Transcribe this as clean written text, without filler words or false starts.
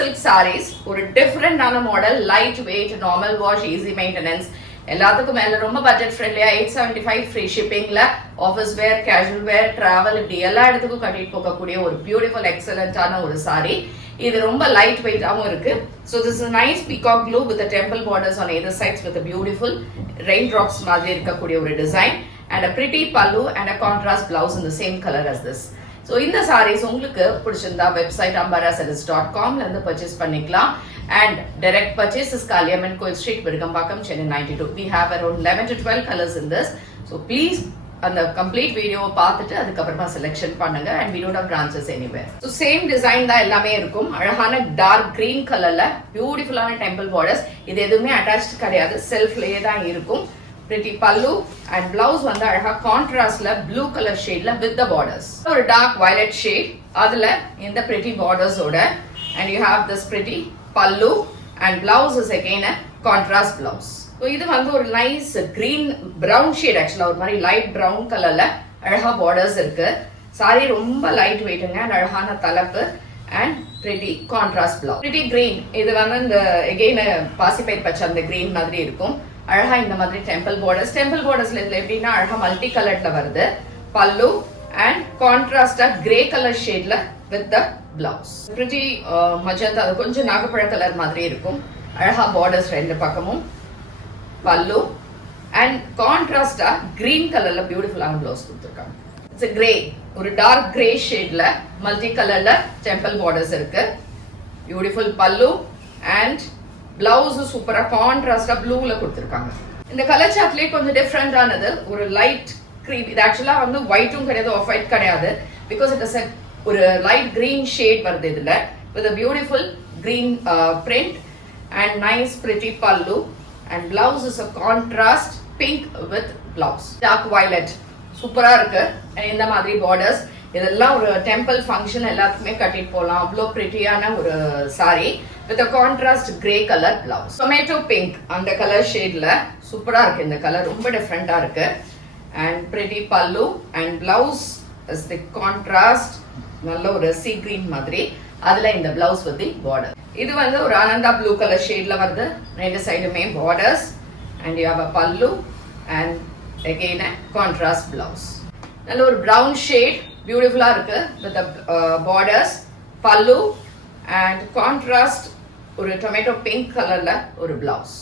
silk sarees ஒரு டிஃபரெண்டான மாடல், light weight, normal wash, easy maintenance, எல்லாத்துக்கும் மேல ரொம்ப பட்ஜெட் ஃப்ரெண்ட்லியா 875 ஃப்ரீ ஷிப்பிங்ல office wear, casual wear, travel இப்படி எல்லா இடத்துக்கும் கட்டிட்டு போகக்கூடிய ஒரு பியூட்டிஃபுல் எக்ஸலண்டான ஒரு சாரி. இது ரொம்ப லைட் வெயிட்டாகவும் இருக்கு. So this is nice peacock blue with temple borders on either sides with beautiful rain drops மாதிரி இருக்கக்கூடிய ஒரு design and a pretty pallu and a contrast blouse in the same color as this. So இந்த sarees உங்களுக்கு பிடிச்சிருந்தா website ambarasarees.com ல இருந்து purchase பண்ணிக்கலாம். And direct purchase is Kaliaman Coil Street, Virgambakkam, Chennai 92. We have around 11 to 12 colors in this. So please அந்த complete வீடியோவை பார்த்துட்டு அதுக்கப்புறமா செலெக்ஷன் பண்ணுங்க. And we don't have branches anywhere. So same design தான் எல்லாமே இருக்கும். அழகான டார்க் கிரீன் கலர்ல பியூட்டிஃபுல்லான டெம்பிள் பார்டர்ஸ். இது எதுவுமே அட்டாச்ட் கிடையாது, செல்ஃப்லயே தான் இருக்கும். Pretty pallu and blouse வந்து அழகா கான்ட்ராஸ்ட்ல ப்ளூ கலர் ஷேட்ல with the borders. ஒரு டார்க் violet shade அதுல இந்த pretty borders ஓட and you have this pretty pallu and blouse is again a contrast blouse. So இது வந்து ஒரு nice green brown shade, actually ஒரு மாதிரி light brown கலர்ல அழகா borders இருக்கு. சாரி ரொம்ப லைட் வெயிட்டுங்க and அழகான தலப்பு and pretty contrast blouse. Pretty green இது வந்து இந்த again பாசிப்பயிர் பச்சை அந்த green மாதிரி இருக்கும். அழகா இந்த மாதிரி டெம்பிள் பார்டர்ஸ்ல இதுல எப்படின்னா அழகா மல்டி கலர்ல வருது. பல்லு அண்ட் கான்ட்ராஸ்டா கிரே கலர் ஷேட்ல with the blouse. Pretty magenta, அது கொஞ்சம் நாகப்பழ கலர் மாதிரி இருக்கும். அழகா பார்டர்ஸ் ரெண்டு பக்கமும் பல்லு அண்ட் கான்ட்ராஸ்டா கிரீன் கலர்ல பியூட்டிஃபுல்லான பிளவுஸ் கொடுத்துருக்காங்க. இட்ஸ் கிரே, ஒரு டார்க் கிரே ஷேட்ல மல்டி கலர்ல டெம்பிள் பார்டர்ஸ் இருக்கு. பியூட்டிஃபுல் பல்லு அண்ட் பிளவுஸ் சூப்பரா கான்ட்ராஸ்டா ப்ளூல கொடுத்துருக்காங்க. இந்த கலர் சார்ட்லயே கொஞ்சம் டிஃப்ரெண்டானது, ஒரு லைட் கிரீம். இது ஆக்சுவலா வந்து ஒயிட்டும் கிடையாது, ஆஃப் ஒயிட் கிடையாது. பிகாஸ் இட் இஸ் ஒரு லைட் கிரீன் ஷேட் வருது இதுல with a beautiful green print and nice pretty pallu and blouse is a contrast pink with blouse. Dark violet சூப்பரா இருக்கு. இந்த மாதிரி பார்டர்ஸ் இதெல்லாம் ஒரு டெம்பிள் ஃபங்க்ஷன் எல்லாத்துக்குமே கட்டிட்டு போகலாம். அவ்வளோ பிரிட்டியான ஒரு sorry with contrast grey colour blouse. Tomato pink அந்த கலர் ஷேட்ல சூப்பரா இருக்கு. இந்த கலர் ரொம்ப டிஃப்ரெண்டா இருக்கு. அண்ட் பிரிட்டி பல்லு and blouse is the contrast நல்ல ஒரு சீ கிரீன் மாதிரி. அதுல இந்த பிளவுஸ் வித் தி பார்டர். இது வந்து ஒரு ஆனந்தா ப்ளூ கலர் ஷேட்ல வருது. ரெண்டு சைடுமே borders and you have a pallu and again a contrast blouse. நல்ல ஒரு பிரவுன் ஷேட் பியூட்டிஃபுல்லா இருக்கு with borders, pallu and contrast ஒரு டொமேட்டோ பிங்க் கலர்ல ஒரு பிளவுஸ்.